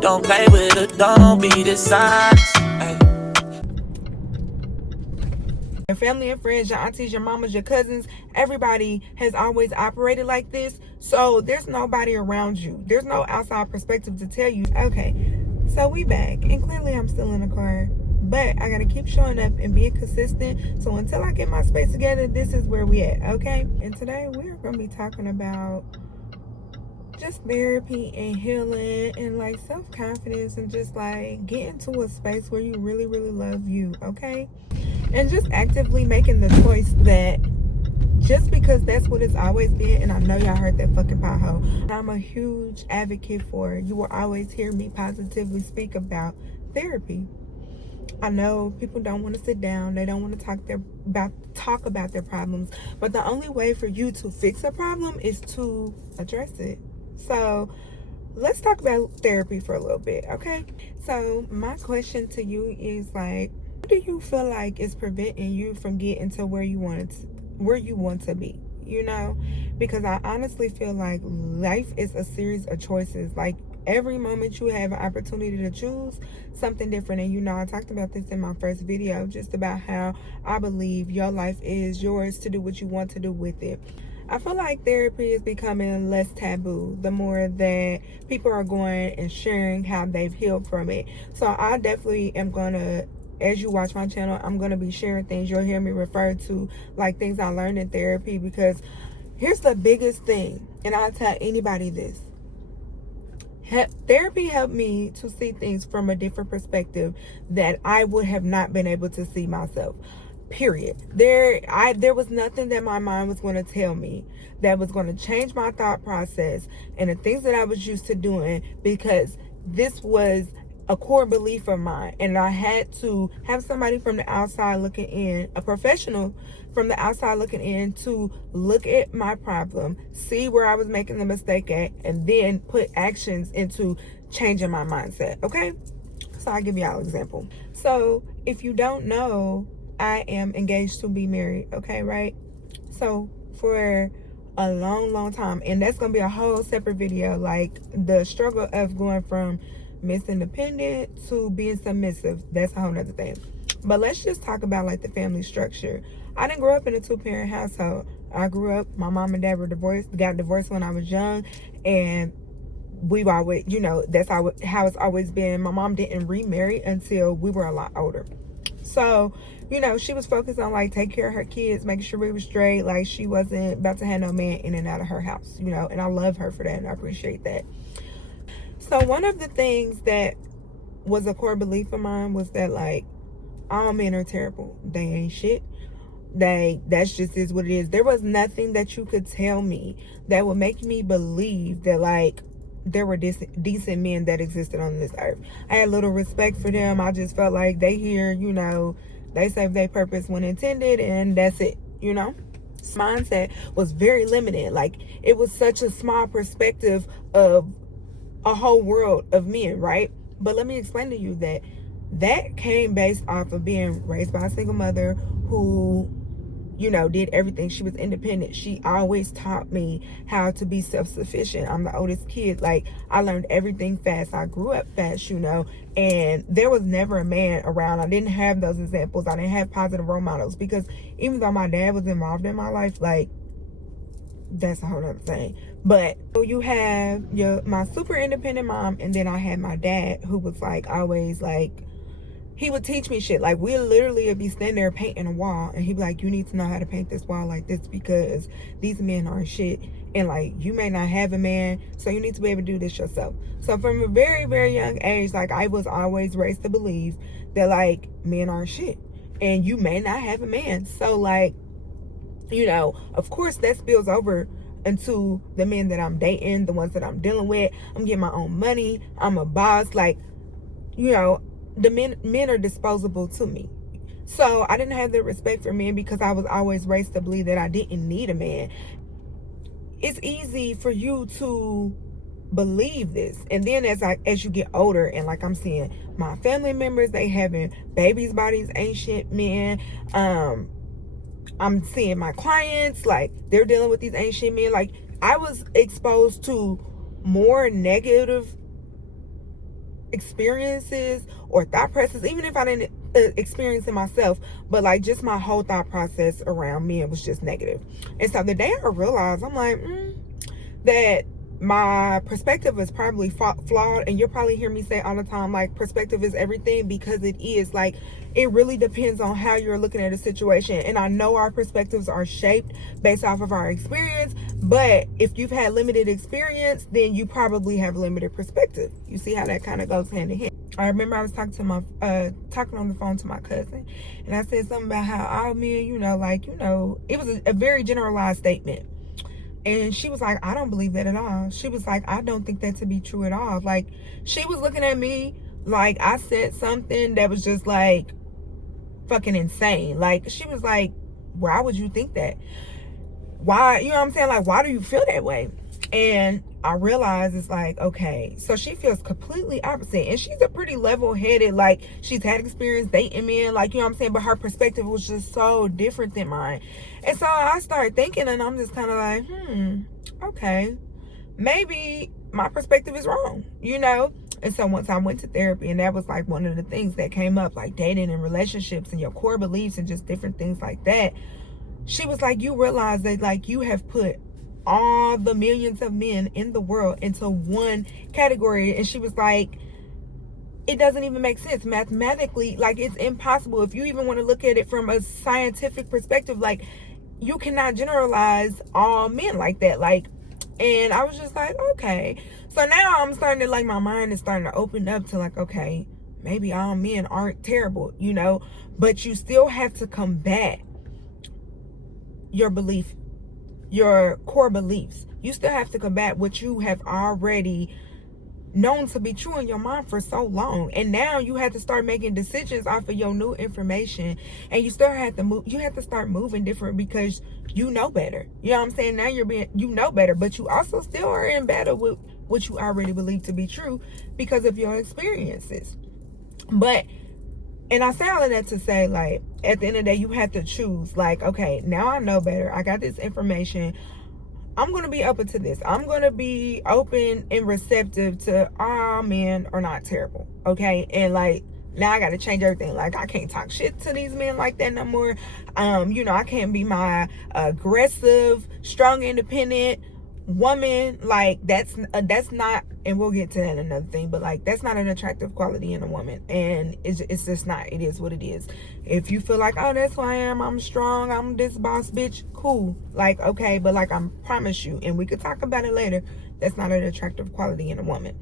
Don't play with it, don't be dishonest. Your family and friends, your aunties, your mamas, your cousins, everybody has always operated like this. So there's nobody around you. There's no outside perspective to tell you, okay, so we back. And clearly I'm still in the car. But I gotta keep showing up and being consistent. So until I get my space together, this is where we at, okay? And today we're gonna be talking about just therapy and healing and like self-confidence and just like getting to a space where you really, really love you, okay? And just actively making the choice that just because that's what it's always been, and I know y'all heard that fucking pothole, and I'm a huge advocate for it. You will always hear me positively speak about therapy. I know people don't want to sit down, they don't want to talk about their problems, but the only way for you to fix a problem is to address it. So let's talk about therapy for a little bit, okay? So my question to you is like, what do you feel like is preventing you from getting to where you want to be? You know, because I honestly feel like life is a series of choices. Like every moment you have an opportunity to choose something different. And you know, I talked about this in my first video, just about how I believe your life is yours to do what you want to do with it. I feel like therapy is becoming less taboo the more that people are going and sharing how they've healed from it. So I definitely am going to, as you watch my channel, I'm going to be sharing things you'll hear me refer to, like things I learned in therapy. Because here's the biggest thing, and I'll tell anybody this. Therapy helped me to see things from a different perspective that I would have not been able to see myself. Period. There was nothing that my mind was going to tell me that was going to change my thought process and the things that I was used to doing, because this was a core belief of mine, and I had to have somebody from the outside looking in, a professional from the outside looking in, to look at my problem, see where I was making the mistake at, and then put actions into changing my mindset. Okay, so I'll give y'all an example. So if you don't know, I am engaged to be married, okay, right? So for a long time, and that's gonna be a whole separate video, like the struggle of going from Miss Independent to being submissive, that's a whole nother thing. But let's just talk about like the family structure. I didn't grow up in a 2-parent household. I grew up, my mom and dad were divorced, got divorced when I was young, and we've always, you know, that's how it's always been. My mom didn't remarry until we were a lot older. So, you know, she was focused on like taking care of her kids, making sure we were straight. Like she wasn't about to have no man in and out of her house, you know, and I love her for that and I appreciate that. So one of the things that was a core belief of mine was that like all men are terrible. They ain't shit. That's just is what it is. There was nothing that you could tell me that would make me believe that like there were decent men that existed on this earth. I had little respect for them. I just felt like they here, you know, they serve their purpose when intended, and that's it, you know. Mindset was very limited. Like it was such a small perspective of a whole world of men, right? But let me explain to you that came based off of being raised by a single mother who, you know, did everything. She was independent. She always taught me how to be self-sufficient. I'm the oldest kid. Like I learned everything fast. I grew up fast, you know, and there was never a man around. I didn't have those examples. I didn't have positive role models, because even though my dad was involved in my life, like that's a whole other thing. But so you have my super independent mom, and then I had my dad who was like always like, he would teach me shit. Like we literally would be standing there painting a wall, and he'd be like, you need to know how to paint this wall like this because these men aren't shit, and like you may not have a man, so you need to be able to do this yourself. So from a very, very young age, like I was always raised to believe that like men aren't shit and you may not have a man. So like, you know, of course that spills over into the men that I'm dating, the ones that I'm dealing with. I'm getting my own money, I'm a boss, like, you know, the men are disposable to me. So I didn't have the respect for men because I was always raised to believe that I didn't need a man. It's easy for you to believe this, and then as you get older, and like I'm seeing my family members, they having babies by these ancient men. I'm seeing my clients, like they're dealing with these ancient men. Like I was exposed to more negative experiences or thought processes, even if I didn't experience it myself, but like just my whole thought process around men was just negative. And so the day I realized, I'm like, that my perspective is probably flawed, and you'll probably hear me say all the time, like, perspective is everything, because it is. Like, it really depends on how you're looking at a situation. And I know our perspectives are shaped based off of our experience, but if you've had limited experience, then you probably have limited perspective. You see how that kind of goes hand in hand. I remember I was talking on the phone to my cousin, and I said something about how all men, it was a very generalized statement. And she was like, I don't believe that at all. She was like, I don't think that to be true at all. Like, she was looking at me like I said something that was just like fucking insane. Like, she was like, why would you think that? Why, you know what I'm saying? Like, why do you feel that way? And I realized it's like, okay, so she feels completely opposite. And she's a pretty level-headed, like, she's had experience dating men, like, you know what I'm saying? But her perspective was just so different than mine. And so I started thinking, and I'm just kind of like, okay, maybe my perspective is wrong, you know? And so once I went to therapy, and that was like one of the things that came up, like dating and relationships and your core beliefs and just different things like that. She was like, you realize that, like, you have put all the millions of men in the world into one category. And she was like, it doesn't even make sense mathematically. Like, it's impossible. If you even want to look at it from a scientific perspective, like, you cannot generalize all men like that. Like, and I was just like, okay. So now I'm starting to, like, my mind is starting to open up to, like, okay, maybe all men aren't terrible, you know, but you still have to combat your belief, your core beliefs. You still have to combat what you have already known to be true in your mind for so long. And now you have to start making decisions off of your new information, and you still have to move. You have to start moving different because you know better. You know what I'm saying? Now you know better, but you also still are in battle with what you already believe to be true because of your experiences. And I say all of that to say, like, at the end of the day, you have to choose. Like, okay, now I know better. I got this information. I'm going to be open to this. I'm going to be open and receptive to all men are not terrible. Okay? And, like, now I got to change everything. Like, I can't talk shit to these men like that no more. I can't be my aggressive, strong, independent woman. Like, that's not, and we'll get to that in another thing, but, like, that's not an attractive quality in a woman. And it's just not. It is what it is. If you feel like, oh, that's who I am, I'm strong, I'm this boss bitch, cool. Like, okay, but, like, I promise you, and we could talk about it later, that's not an attractive quality in a woman.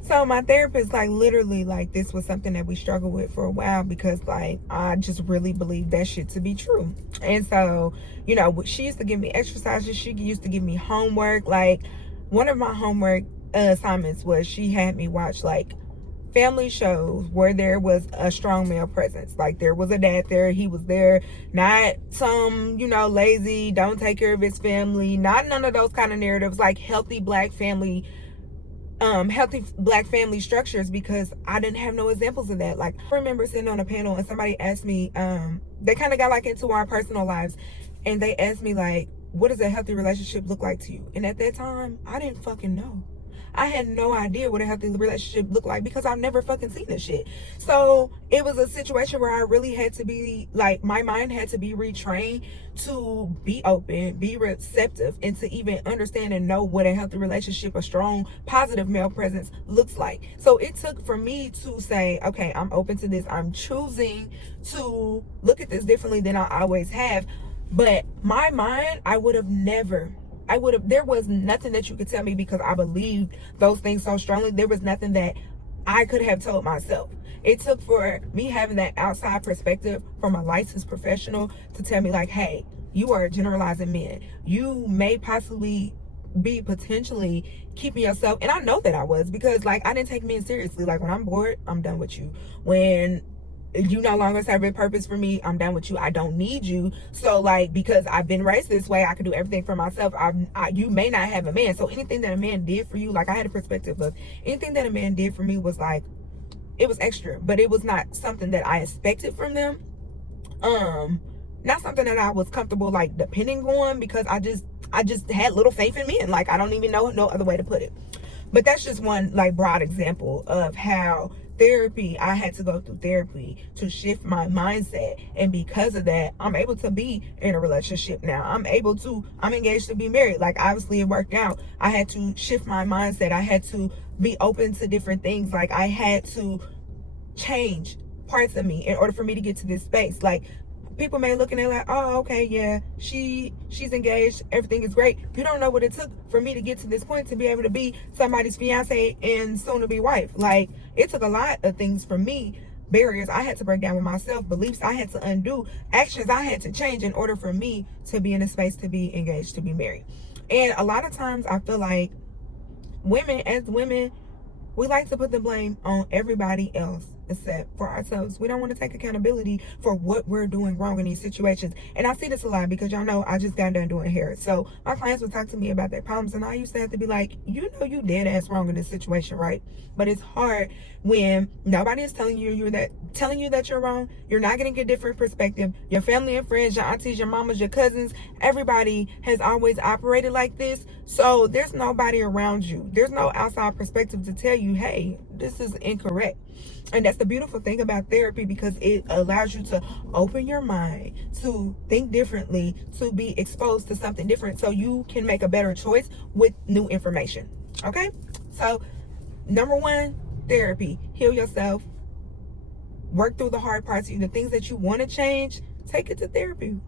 So my therapist, like, literally, like, this was something that we struggled with for a while because, like, I just really believed that shit to be true. And so, you know, she used to give me exercises. She used to give me homework. Like, one of my homework assignments was she had me watch, like, family shows where there was a strong male presence. Like, there was a dad there. He was there. Not some, lazy, don't take care of his family. Not none of those kind of narratives. Like, healthy black family structures, because I didn't have no examples of that. Like, I remember sitting on a panel and somebody asked me, they kind of got, like, into our personal lives, and they asked me, like, what does a healthy relationship look like to you? And at that time, I didn't fucking know. I had no idea what a healthy relationship looked like because I've never fucking seen this shit. So it was a situation where I really had to be, like, my mind had to be retrained to be open, be receptive, and to even understand and know what a healthy relationship, a strong, positive male presence looks like. So it took for me to say, okay, I'm open to this. I'm choosing to look at this differently than I always have. But my mind, there was nothing that you could tell me, because I believed those things so strongly. There was nothing that I could have told myself. It took for me having that outside perspective from a licensed professional to tell me, like, hey, you are generalizing men. You may possibly be potentially keeping yourself, and I know that I was, because, like, I didn't take men seriously. Like, when I'm bored, I'm done with you. When you no longer serve a purpose for me, I'm done with you. I don't need you. So, like, because I've been raised this way, I can do everything for myself. You may not have a man. So anything that a man did for you, like, I had a perspective of anything that a man did for me was, like, it was extra, but it was not something that I expected from them. Not something that I was comfortable, like, depending on, because I just had little faith in men. Like, I don't even know no other way to put it. But that's just one like broad example of how I had to go through therapy to shift my mindset. And because of that, I'm able to be in a relationship now. I'm engaged to be married. Like, obviously it worked out. I had to shift my mindset. I had to be open to different things. Like, I had to change parts of me in order for me to get to this space. Like, people may look and they're like, oh, okay, yeah, she's engaged, everything is great. You don't know what it took for me to get to this point to be able to be somebody's fiance and soon to be wife. Like, it took a lot of things for me, barriers I had to break down with myself, beliefs I had to undo, actions I had to change in order for me to be in a space to be engaged, to be married. And a lot of times I feel like as women, we like to put the blame on everybody else except for ourselves. We don't want to take accountability for what we're doing wrong in these situations. And I see this a lot because y'all know I just got done doing hair. So my clients would talk to me about their problems, and I used to have to be like, you know, you dead ass wrong in this situation, right? But it's hard when nobody is telling you that you're wrong. You're not getting a different perspective. Your family and friends, your aunties, your mamas, your cousins, everybody has always operated like this. So there's nobody around you. There's no outside perspective to tell you, hey, this is incorrect. And that's the beautiful thing about therapy, because it allows you to open your mind, to think differently, to be exposed to something different so you can make a better choice with new information. Okay? So, number one, therapy. Heal yourself. Work through the hard parts. The things that you want to change, take it to therapy.